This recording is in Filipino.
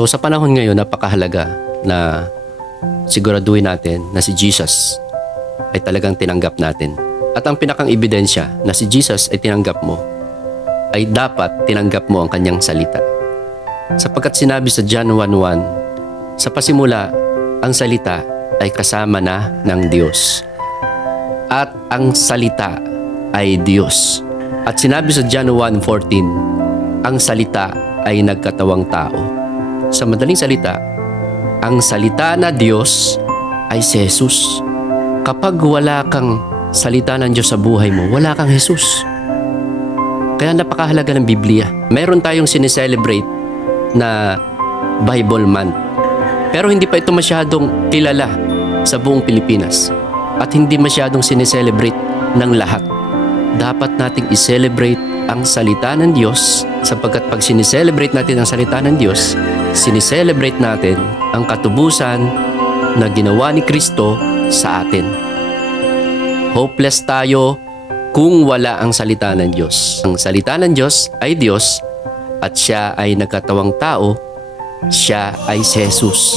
So sa panahon ngayon, napakahalaga na siguraduhin natin na si Jesus ay talagang tinanggap natin. At ang pinakang ebidensya na si Jesus ay tinanggap mo, ay dapat tinanggap mo ang kanyang salita. Sapagkat sinabi sa John 1:1, sa pasimula, ang salita ay kasama na ng Diyos. At ang salita ay Diyos. At sinabi sa John 1:14, ang salita ay nagkatawang tao. Sa madaling salita, ang salita na Diyos ay si Jesus. Kapag wala kang salita ng Diyos sa buhay mo, wala kang Jesus. Kaya napakahalaga ng Biblia. Meron tayong sineselebrate na Bible Month. Pero hindi pa ito masyadong kilala sa buong Pilipinas. At hindi masyadong sineselebrate ng lahat. Dapat nating i-celebrate ang salita ng Diyos sapagkat pag sineselebrate natin ang salita ng Diyos, sineselebrate natin ang katubusan na ginawa ni Kristo sa atin. Hopeless tayo kung wala ang salita ng Diyos. Ang salita ng Diyos ay Diyos at siya ay nagkatawang tao, siya ay si Jesus.